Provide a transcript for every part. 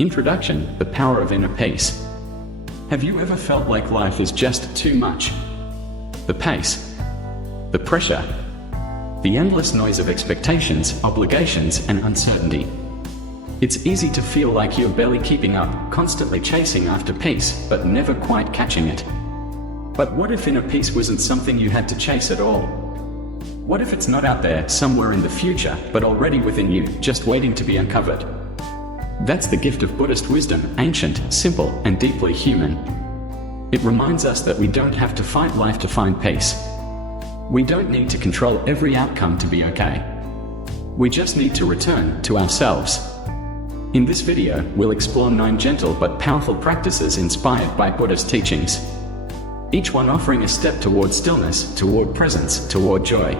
Introduction: the power of inner peace. Have you ever felt like life is just too much? The pace, the pressure, the endless noise of expectations, obligations, and uncertainty. It's easy to feel like you're barely keeping up, constantly chasing after peace, but never quite catching it. But what if inner peace wasn't something you had to chase at all? What if it's not out there, somewhere in the future, but already within you, just waiting to be uncovered? That's the gift of Buddhist wisdom, ancient, simple, and deeply human. It reminds us that we don't have to fight life to find peace. We don't need to control every outcome to be okay. We just need to return to ourselves. In this video, we'll explore 9 gentle but powerful practices inspired by Buddhist teachings. Each one offering a step toward stillness, toward presence, toward joy.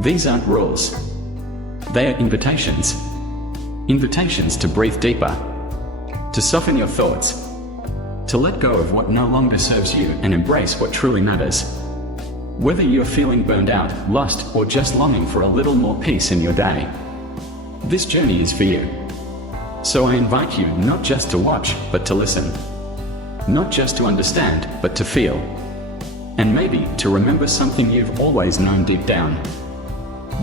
These aren't rules. They are invitations. Invitations to breathe deeper, to soften your thoughts, to let go of what no longer serves you and embrace what truly matters. Whether you're feeling burned out, lost, or just longing for a little more peace in your day, this journey is for you. So I invite you not just to watch, but to listen. Not just to understand, but to feel. And maybe to remember something you've always known deep down.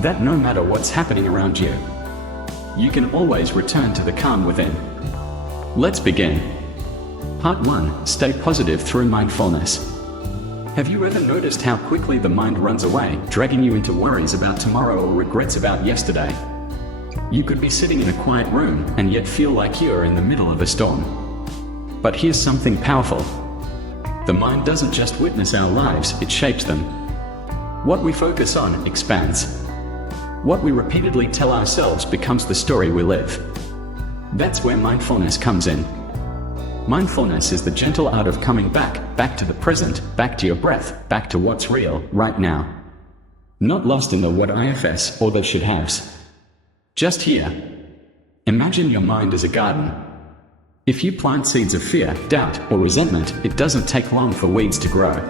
That no matter what's happening around you, you can always return to the calm within. Let's begin. Part 1. Stay positive through mindfulness. Have you ever noticed how quickly the mind runs away, dragging you into worries about tomorrow or regrets about yesterday? You could be sitting in a quiet room and yet feel like you're in the middle of a storm. But here's something powerful. The mind doesn't just witness our lives, it shapes them. What we focus on expands. What we repeatedly tell ourselves becomes the story we live. That's where mindfulness comes in. Mindfulness is the gentle art of coming back to the present, back to your breath, back to what's real, right now. Not lost in the what ifs or the should haves. Just here. Imagine your mind as a garden. If you plant seeds of fear, doubt, or resentment, it doesn't take long for weeds to grow.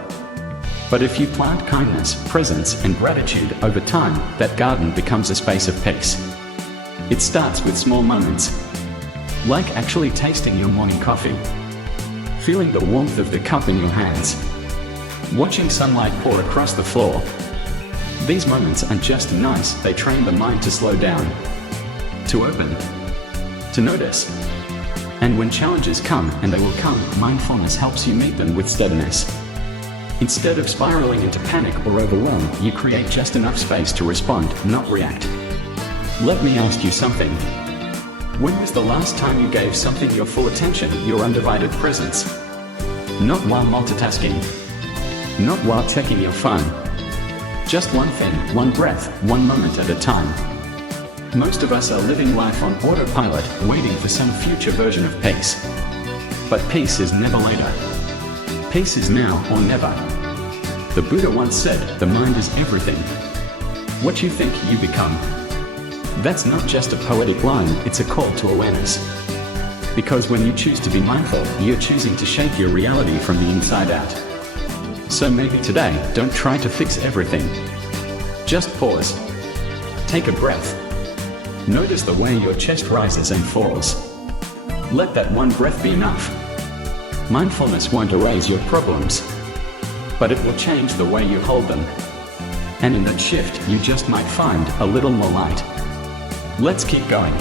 But if you plant kindness, presence, and gratitude over time, that garden becomes a space of peace. It starts with small moments, like actually tasting your morning coffee, feeling the warmth of the cup in your hands, watching sunlight pour across the floor. These moments aren't just nice, they train the mind to slow down, to open, to notice. And when challenges come, and they will come, mindfulness helps you meet them with steadiness. Instead of spiraling into panic or overwhelm, you create just enough space to respond, not react. Let me ask you something. When was the last time you gave something your full attention, your undivided presence? Not while multitasking. Not while checking your phone. Just one thing, one breath, one moment at a time. Most of us are living life on autopilot, waiting for some future version of peace. But peace is never later. Peace is now or never. The Buddha once said, the mind is everything. What you think, you become. That's not just a poetic line, it's a call to awareness. Because when you choose to be mindful, you're choosing to shape your reality from the inside out. So maybe today, don't try to fix everything. Just pause. Take a breath. Notice the way your chest rises and falls. Let that one breath be enough. Mindfulness won't erase your problems, but it will change the way you hold them. And in that shift, you just might find a little more light. Let's keep going.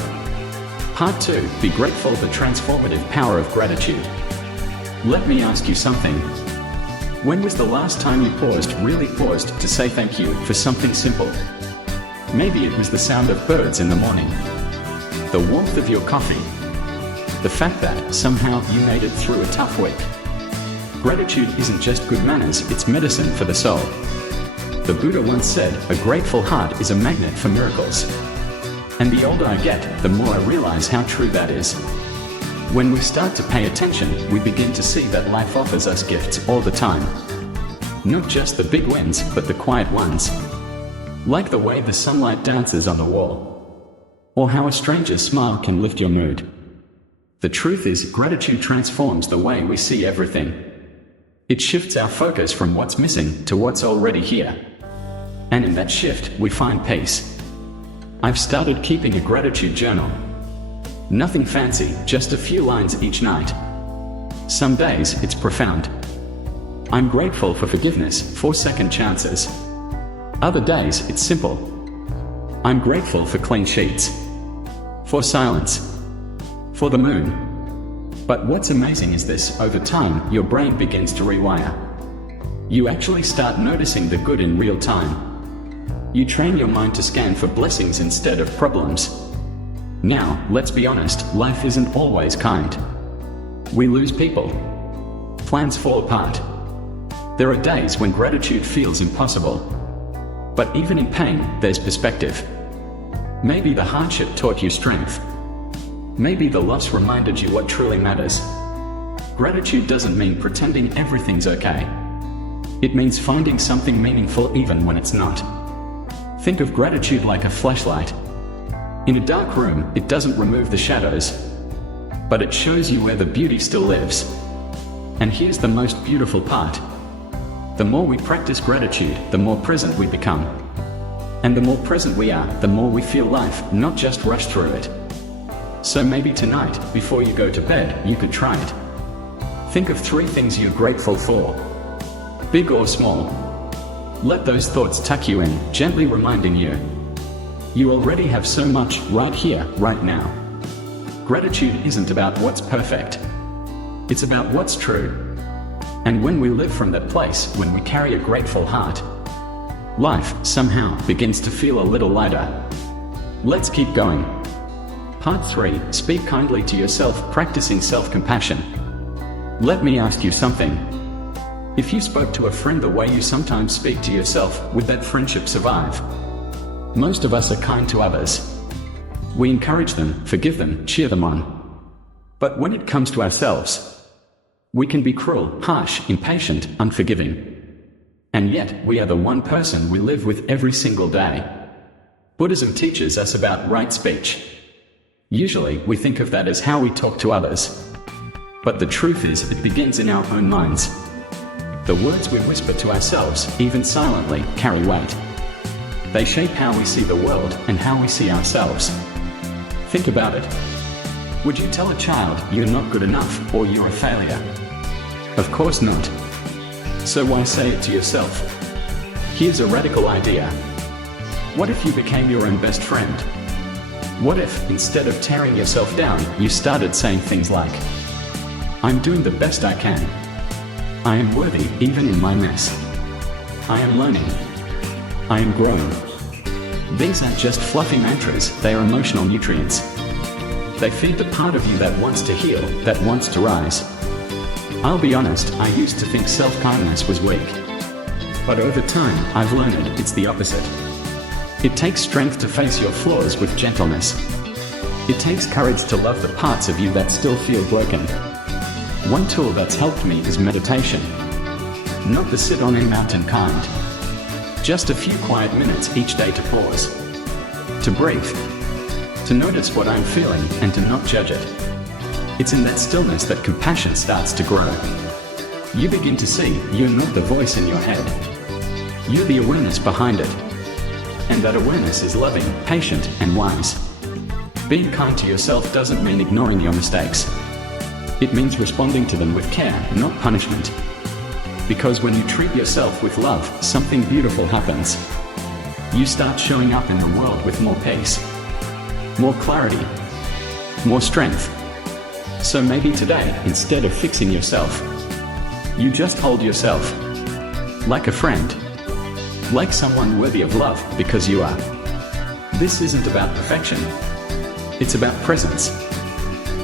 Part 2. Be grateful. The transformative power of gratitude. Let me ask you something. When was the last time you really paused, to say thank you for something simple? Maybe it was the sound of birds in the morning, the warmth of your coffee, the fact that somehow you made it through a tough week. Gratitude isn't just good manners, it's medicine for the soul. The Buddha once said, a grateful heart is a magnet for miracles. And the older I get, the more I realize how true that is. When we start to pay attention, we begin to see that life offers us gifts all the time. Not just the big wins, but the quiet ones. Like the way the sunlight dances on the wall. Or how a stranger's smile can lift your mood. The truth is, gratitude transforms the way we see everything. It shifts our focus from what's missing to what's already here. And in that shift, we find peace. I've started keeping a gratitude journal. Nothing fancy, just a few lines each night. Some days, it's profound. I'm grateful for forgiveness, for second chances. Other days, it's simple. I'm grateful for clean sheets, for silence, for the moon. But what's amazing is this: over time, your brain begins to rewire. You actually start noticing the good in real time. You train your mind to scan for blessings instead of problems. Now, let's be honest, life isn't always kind. We lose people. Plans fall apart. There are days when gratitude feels impossible. But even in pain, there's perspective. Maybe the hardship taught you strength. Maybe the loss reminded you what truly matters. Gratitude doesn't mean pretending everything's okay. It means finding something meaningful even when it's not. Think of gratitude like a flashlight. In a dark room, it doesn't remove the shadows, but it shows you where the beauty still lives. And here's the most beautiful part. The more we practice gratitude, the more present we become. And the more present we are, the more we feel life, not just rush through it. So maybe tonight, before you go to bed, you could try it. Think of 3 things you're grateful for. Big or small. Let those thoughts tuck you in, gently reminding you. You already have so much, right here, right now. Gratitude isn't about what's perfect. It's about what's true. And when we live from that place, when we carry a grateful heart, life, somehow, begins to feel a little lighter. Let's keep going. Part 3, speak kindly to yourself, practicing self-compassion. Let me ask you something. If you spoke to a friend the way you sometimes speak to yourself, would that friendship survive? Most of us are kind to others. We encourage them, forgive them, cheer them on. But when it comes to ourselves, we can be cruel, harsh, impatient, unforgiving. And yet, we are the one person we live with every single day. Buddhism teaches us about right speech. Usually, we think of that as how we talk to others. But the truth is, it begins in our own minds. The words we whisper to ourselves, even silently, carry weight. They shape how we see the world and how we see ourselves. Think about it. Would you tell a child you're not good enough or you're a failure? Of course not. So why say it to yourself? Here's a radical idea. What if you became your own best friend? What if, instead of tearing yourself down, you started saying things like, I'm doing the best I can. I am worthy even in my mess. I am learning. I am growing. These aren't just fluffy mantras, they are emotional nutrients. They feed the part of you that wants to heal, that wants to rise. I'll be honest, I used to think self-kindness was weak. But over time, I've learned it's the opposite. It takes strength to face your flaws with gentleness. It takes courage to love the parts of you that still feel broken. One tool that's helped me is meditation. Not the sit on a mountain kind. Just a few quiet minutes each day to pause, to breathe, to notice what I'm feeling and to not judge it. It's in that stillness that compassion starts to grow. You begin to see you're not the voice in your head. You're the awareness behind it. And that awareness is loving, patient, and wise. Being kind to yourself doesn't mean ignoring your mistakes. It means responding to them with care, not punishment. Because when you treat yourself with love, something beautiful happens. You start showing up in the world with more peace, more clarity, more strength. So maybe today, instead of fixing yourself, you just hold yourself like a friend, like someone worthy of love, because you are. This isn't about perfection. It's about presence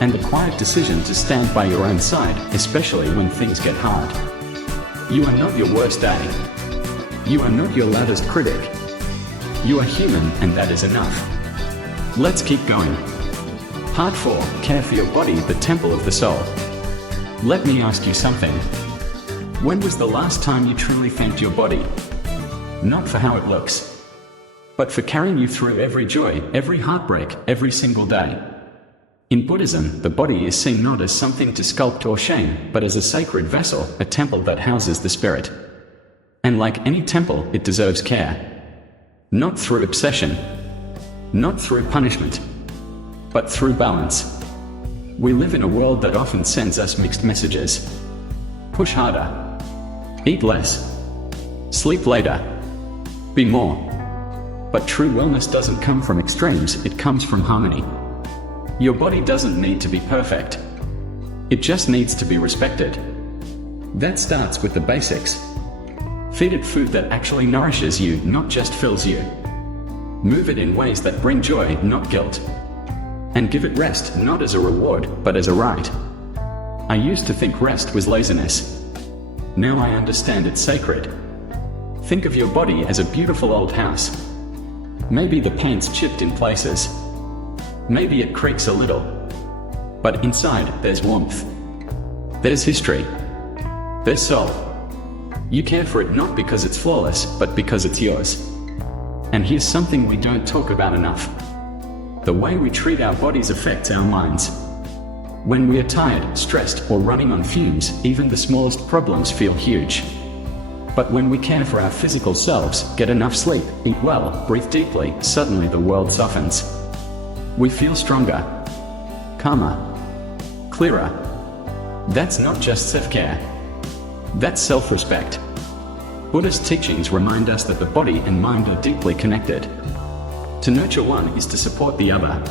and the quiet decision to stand by your own side, especially when things get hard. You are not your worst day. You are not your loudest critic. You are human, and that is enough. Let's keep going. Part 4, care for your body, the temple of the soul. Let me ask you something. When was the last time you truly thanked your body? Not for how it looks, but for carrying you through every joy, every heartbreak, every single day. In Buddhism, the body is seen not as something to sculpt or shame, but as a sacred vessel, a temple that houses the spirit. And like any temple, it deserves care. Not through obsession, not through punishment, but through balance. We live in a world that often sends us mixed messages. Push harder. Eat less. Sleep later. Be more. But true wellness doesn't come from extremes, it comes from harmony. Your body doesn't need to be perfect. It just needs to be respected. That starts with the basics. Feed it food that actually nourishes you, not just fills you. Move it in ways that bring joy, not guilt. And give it rest, not as a reward, but as a right. I used to think rest was laziness. Now I understand it's sacred. Think of your body as a beautiful old house. Maybe the paint's chipped in places. Maybe it creaks a little. But inside, there's warmth. There's history. There's soul. You care for it not because it's flawless, but because it's yours. And here's something we don't talk about enough. The way we treat our bodies affects our minds. When we are tired, stressed, or running on fumes, even the smallest problems feel huge. But when we care for our physical selves, get enough sleep, eat well, breathe deeply, suddenly the world softens. We feel stronger, calmer, clearer. That's not just self-care. That's self-respect. Buddhist teachings remind us that the body and mind are deeply connected. To nurture one is to support the other.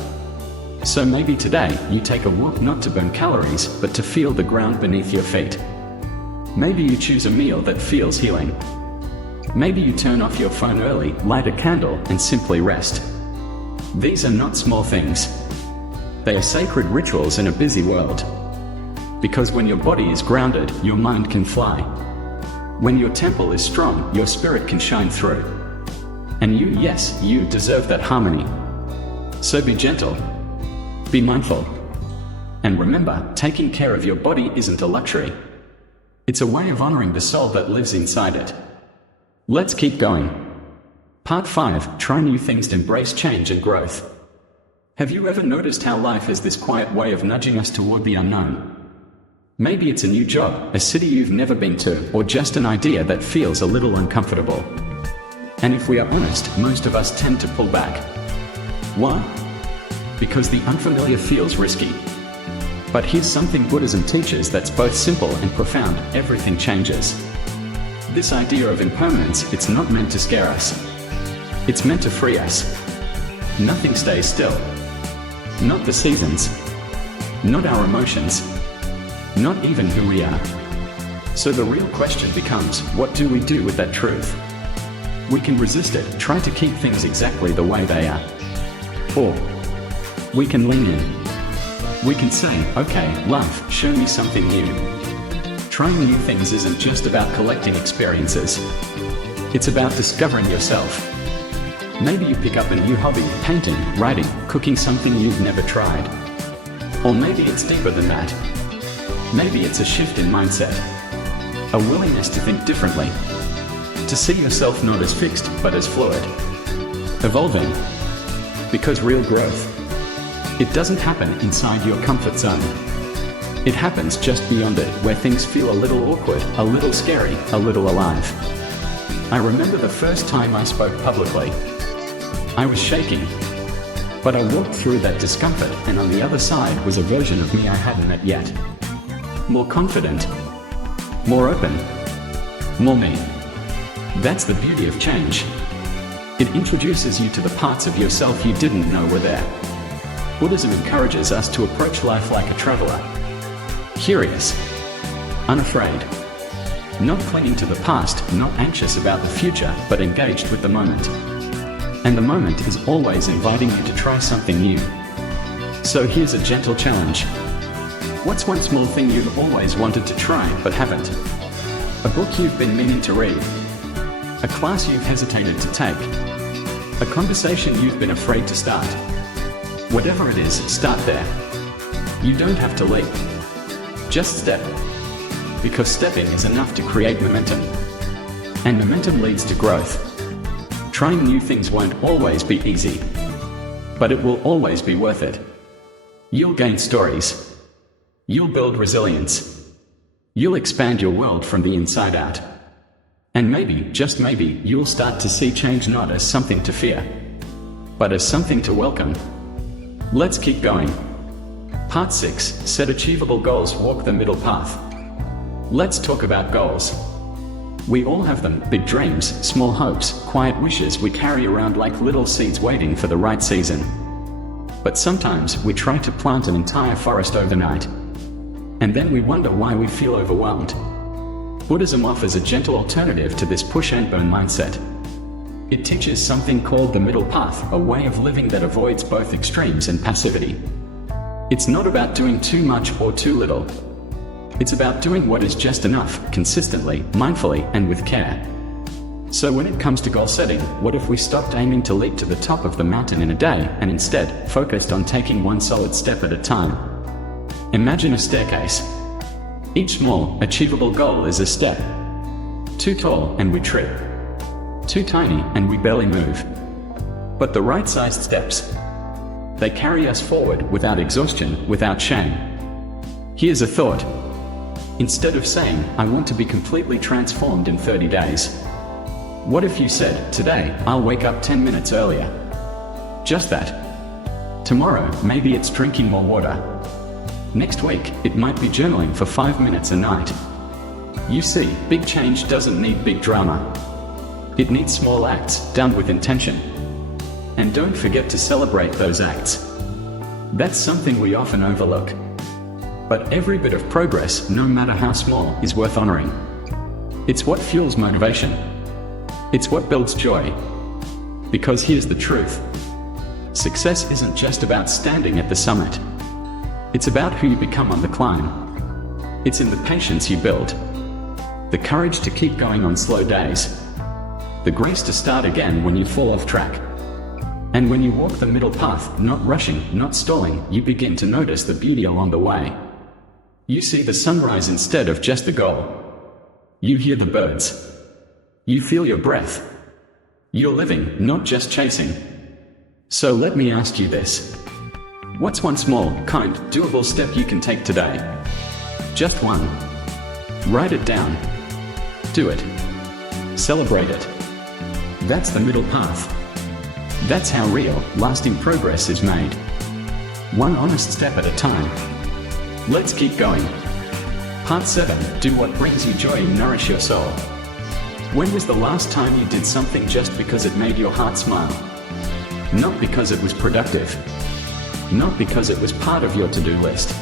So maybe today, you take a walk not to burn calories, but to feel the ground beneath your feet. Maybe you choose a meal that feels healing. Maybe you turn off your phone early, light a candle, and simply rest. These are not small things. They are sacred rituals in a busy world. Because when your body is grounded, your mind can fly. When your temple is strong, your spirit can shine through. And you, yes, you deserve that harmony. So be gentle. Be mindful. And remember, taking care of your body isn't a luxury. It's a way of honoring the soul that lives inside it. Let's keep going. Part 5, try new things to embrace change and growth. Have you ever noticed how life has this quiet way of nudging us toward the unknown? Maybe it's a new job, a city you've never been to, or just an idea that feels a little uncomfortable. And if we are honest, most of us tend to pull back. Why? Because the unfamiliar feels risky. But here's something Buddhism teaches that's both simple and profound: everything changes. This idea of impermanence, it's not meant to scare us. It's meant to free us. Nothing stays still. Not the seasons. Not our emotions. Not even who we are. So the real question becomes, what do we do with that truth? We can resist it, try to keep things exactly the way they are. Or we can lean in. We can say, okay, life, show me something new. Trying new things isn't just about collecting experiences. It's about discovering yourself. Maybe you pick up a new hobby, painting, writing, cooking, something you've never tried. Or maybe it's deeper than that. Maybe it's a shift in mindset. A willingness to think differently. To see yourself not as fixed, but as fluid. Evolving. Because real growth, it doesn't happen inside your comfort zone. It happens just beyond it, where things feel a little awkward, a little scary, a little alive. I remember the first time I spoke publicly. I was shaking. But I walked through that discomfort, and on the other side was a version of me I hadn't met yet. More confident, more open, more me. That's the beauty of change. It introduces you to the parts of yourself you didn't know were there. Buddhism encourages us to approach life like a traveler. Curious, unafraid, not clinging to the past, not anxious about the future, but engaged with the moment. And the moment is always inviting you to try something new. So here's a gentle challenge. What's one small thing you've always wanted to try but haven't? A book you've been meaning to read? A class you've hesitated to take? A conversation you've been afraid to start? Whatever it is, start there. You don't have to leap. Just step. Because stepping is enough to create momentum. And momentum leads to growth. Trying new things won't always be easy. But it will always be worth it. You'll gain stories. You'll build resilience. You'll expand your world from the inside out. And maybe, just maybe, you'll start to see change not as something to fear, but as something to welcome. Let's keep going. Part 6. Set achievable goals. Walk the middle path. Let's talk about goals. We all have them, big dreams, small hopes, quiet wishes we carry around like little seeds waiting for the right season. But sometimes we try to plant an entire forest overnight. And then we wonder why we feel overwhelmed. Buddhism offers a gentle alternative to this push and burn mindset. It teaches something called the middle path, a way of living that avoids both extremes and passivity. It's not about doing too much or too little. It's about doing what is just enough, consistently, mindfully, and with care. So when it comes to goal setting, what if we stopped aiming to leap to the top of the mountain in a day and instead focused on taking one solid step at a time? Imagine a staircase. Each small, achievable goal is a step. Too tall and we trip. Too tiny and we barely move. But the right-sized steps, they carry us forward without exhaustion, without shame. Here's a thought. Instead of saying, I want to be completely transformed in 30 days, what if you said, today, I'll wake up 10 minutes earlier? Just that. Tomorrow, maybe it's drinking more water. Next week, it might be journaling for 5 minutes a night. You see, big change doesn't need big drama. It needs small acts, done with intention. And don't forget to celebrate those acts. That's something we often overlook. But every bit of progress, no matter how small, is worth honoring. It's what fuels motivation. It's what builds joy. Because here's the truth. Success isn't just about standing at the summit. It's about who you become on the climb. It's in the patience you build. The courage to keep going on slow days. The grace to start again when you fall off track. And when you walk the middle path, not rushing, not stalling, you begin to notice the beauty along the way. You see the sunrise instead of just the goal. You hear the birds. You feel your breath. You're living, not just chasing. So let me ask you this. What's one small, kind, doable step you can take today? Just one. Write it down. Do it. Celebrate it. That's the middle path. That's how real, lasting progress is made. One honest step at a time. Let's keep going. Part 7. Do what brings you joy and nourish your soul. When was the last time you did something just because it made your heart smile? Not because it was productive. Not because it was part of your to-do list.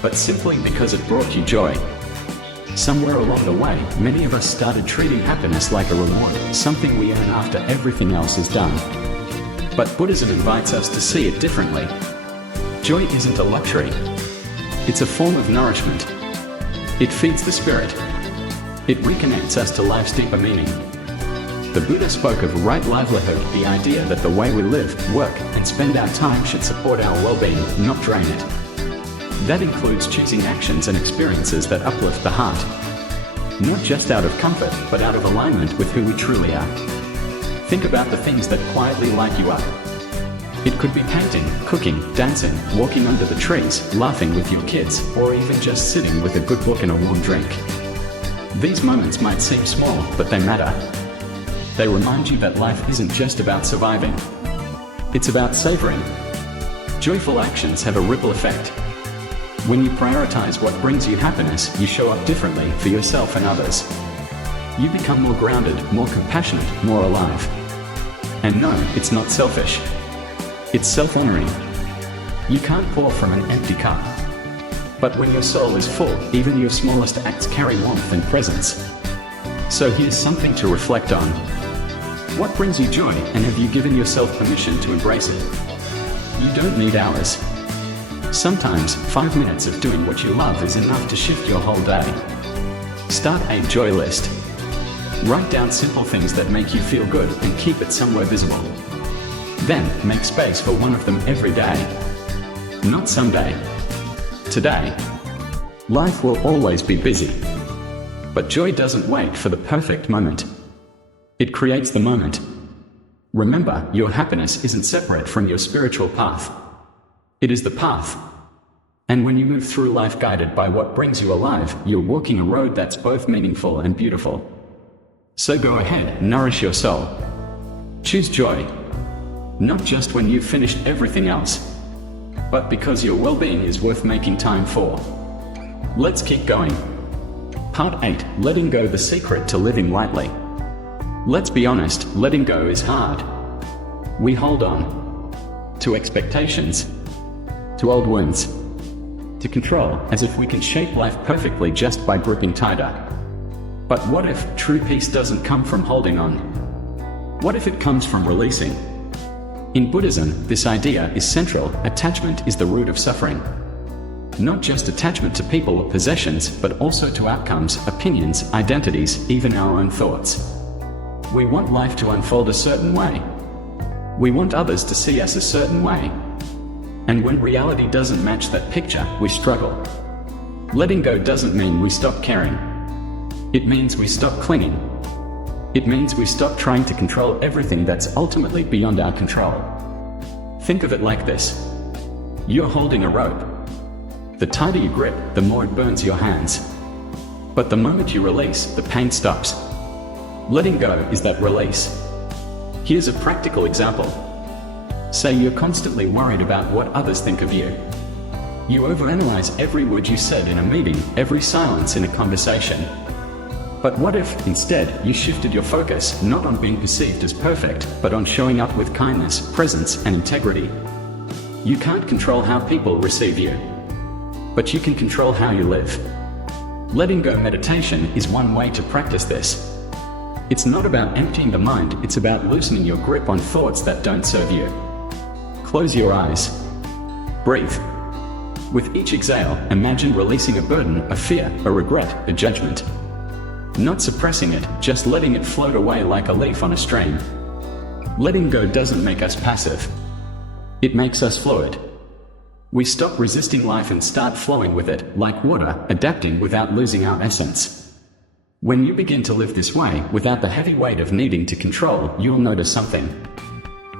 But simply because it brought you joy. Somewhere along the way, many of us started treating happiness like a reward, something we earn after everything else is done. But Buddhism invites us to see it differently. Joy isn't a luxury. It's a form of nourishment. It feeds the spirit. It reconnects us to life's deeper meaning. The Buddha spoke of right livelihood, the idea that the way we live, work, and spend our time should support our well-being, not drain it. That includes choosing actions and experiences that uplift the heart. Not just out of comfort, but out of alignment with who we truly are. Think about the things that quietly light you up. It could be painting, cooking, dancing, walking under the trees, laughing with your kids, or even just sitting with a good book and a warm drink. These moments might seem small, but they matter. They remind you that life isn't just about surviving. It's about savoring. Joyful actions have a ripple effect. When you prioritize what brings you happiness, you show up differently for yourself and others. You become more grounded, more compassionate, more alive. And no, it's not selfish. It's self-honoring. You can't pour from an empty cup. But when your soul is full, even your smallest acts carry warmth and presence. So here's something to reflect on. What brings you joy, and have you given yourself permission to embrace it? You don't need hours. Sometimes, 5 minutes of doing what you love is enough to shift your whole day. Start a joy list. Write down simple things that make you feel good and keep it somewhere visible. Then, make space for one of them every day. Not someday. Today. Life will always be busy. But joy doesn't wait for the perfect moment. It creates the moment. Remember, your happiness isn't separate from your spiritual path. It is the path. And when you move through life guided by what brings you alive, you're walking a road that's both meaningful and beautiful. So go ahead, nourish your soul. Choose joy. Not just when you've finished everything else, but because your well-being is worth making time for. Let's keep going. Part 8. Letting go, the secret to living lightly. Let's be honest, letting go is hard. We hold on to expectations, to old wounds, to control, as if we can shape life perfectly just by gripping tighter. But what if true peace doesn't come from holding on? What if it comes from releasing? In Buddhism, this idea is central. Attachment is the root of suffering. Not just attachment to people or possessions, but also to outcomes, opinions, identities, even our own thoughts. We want life to unfold a certain way. We want others to see us a certain way. And when reality doesn't match that picture, we struggle. Letting go doesn't mean we stop caring. It means we stop clinging. It means we stop trying to control everything that's ultimately beyond our control. Think of it like this. You're holding a rope. The tighter you grip, the more it burns your hands. But the moment you release, the pain stops. Letting go is that release. Here's a practical example. Say you're constantly worried about what others think of you. You overanalyze every word you said in a meeting, every silence in a conversation. But what if, instead, you shifted your focus not on being perceived as perfect, but on showing up with kindness, presence, and integrity? You can't control how people receive you, but you can control how you live. Letting go meditation is one way to practice this. It's not about emptying the mind, it's about loosening your grip on thoughts that don't serve you. Close your eyes. Breathe. With each exhale, imagine releasing a burden, a fear, a regret, a judgment. Not suppressing it, just letting it float away like a leaf on a stream. Letting go doesn't make us passive. It makes us fluid. We stop resisting life and start flowing with it, like water, adapting without losing our essence. When you begin to live this way, without the heavy weight of needing to control, you'll notice something.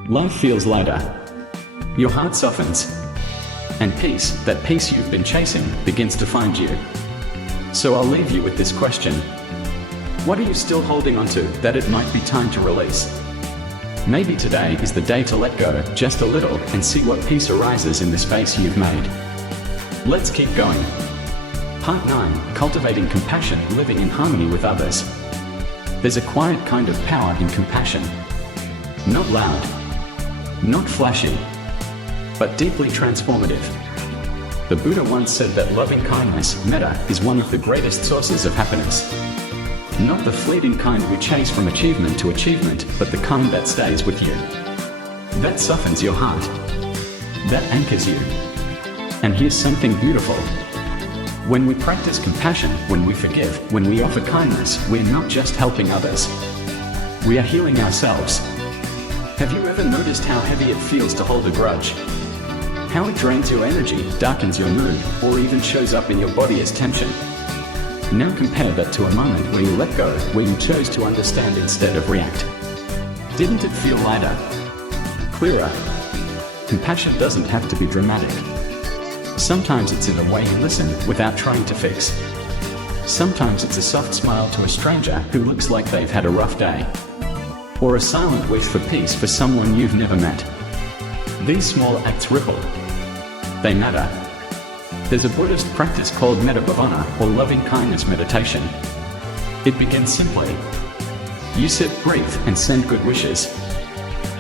Life feels lighter. Your heart softens. And peace, that peace you've been chasing, begins to find you. So I'll leave you with this question. What are you still holding onto that it might be time to release? Maybe today is the day to let go, just a little, and see what peace arises in the space you've made. Let's keep going. Part 9. Cultivating compassion, living in harmony with others. There's a quiet kind of power in compassion. Not loud, not flashy, but deeply transformative. The Buddha once said that loving kindness, metta, is one of the greatest sources of happiness. Not the fleeting kind we chase from achievement to achievement, but the kind that stays with you. That softens your heart. That anchors you. And here's something beautiful. When we practice compassion, when we forgive, when we offer kindness, we're not just helping others. We are healing ourselves. Have you ever noticed how heavy it feels to hold a grudge? How it drains your energy, darkens your mood, or even shows up in your body as tension? Now compare that to a moment where you let go, where you chose to understand instead of react. Didn't it feel lighter? Clearer? Compassion doesn't have to be dramatic. Sometimes it's in the way you listen without trying to fix. Sometimes it's a soft smile to a stranger who looks like they've had a rough day. Or a silent wish for peace for someone you've never met. These small acts ripple. They matter. There's a Buddhist practice called metta bhavana, or loving kindness meditation. It begins simply. You sit, breathe, and send good wishes.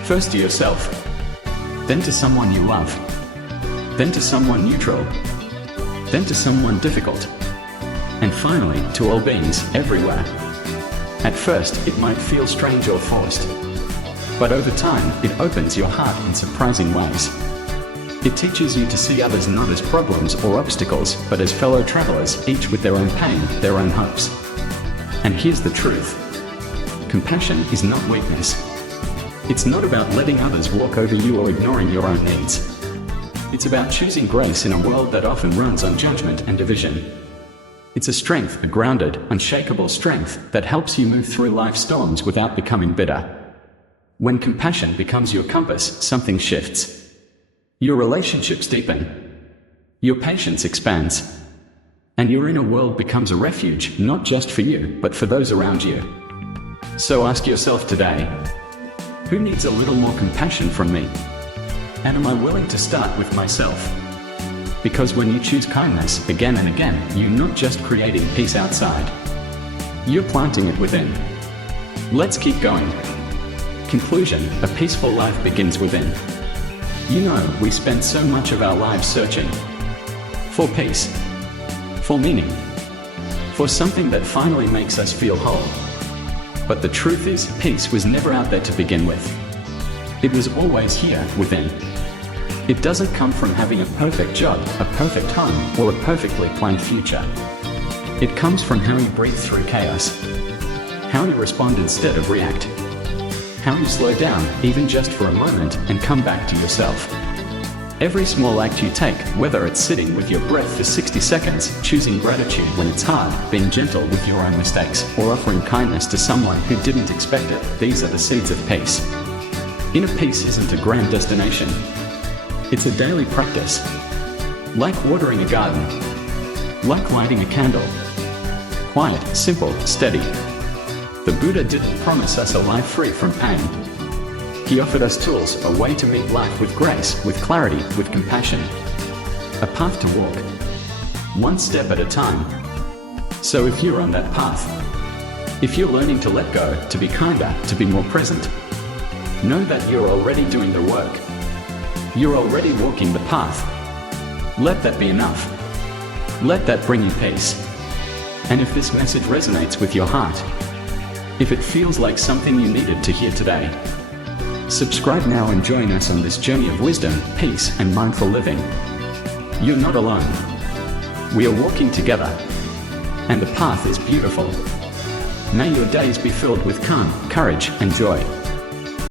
First to yourself. Then to someone you love. Then to someone neutral. Then to someone difficult. And finally, to all beings, everywhere. At first, it might feel strange or forced. But over time, it opens your heart in surprising ways. It teaches you to see others not as problems or obstacles, but as fellow travelers, each with their own pain, their own hopes. And here's the truth. Compassion is not weakness. It's not about letting others walk over you or ignoring your own needs. It's about choosing grace in a world that often runs on judgment and division. It's a strength, a grounded, unshakable strength that helps you move through life's storms without becoming bitter. When compassion becomes your compass, something shifts. Your relationships deepen. Your patience expands. And your inner world becomes a refuge, not just for you, but for those around you. So ask yourself today, who needs a little more compassion from me? And am I willing to start with myself? Because when you choose kindness again and again, you're not just creating peace outside. You're planting it within. Let's keep going. Conclusion: a peaceful life begins within. You know, we spend so much of our lives searching for peace, for meaning, for something that finally makes us feel whole. But the truth is, peace was never out there to begin with. It was always here, within. It doesn't come from having a perfect job, a perfect home, or a perfectly planned future. It comes from how you breathe through chaos, how you respond instead of react, how you slow down, even just for a moment, and come back to yourself. Every small act you take, whether it's sitting with your breath for 60 seconds, choosing gratitude when it's hard, being gentle with your own mistakes, or offering kindness to someone who didn't expect it, these are the seeds of peace. Inner peace isn't a grand destination. It's a daily practice. Like watering a garden. Like lighting a candle. Quiet, simple, steady. The Buddha didn't promise us a life free from pain. He offered us tools, a way to meet life with grace, with clarity, with compassion. A path to walk. One step at a time. So if you're on that path, if you're learning to let go, to be kinder, to be more present, know that you're already doing the work. You're already walking the path. Let that be enough. Let that bring you peace. And if this message resonates with your heart, if it feels like something you needed to hear today, subscribe now and join us on this journey of wisdom, peace, and mindful living. You're not alone. We are walking together. And the path is beautiful. May your days be filled with calm, courage, and joy.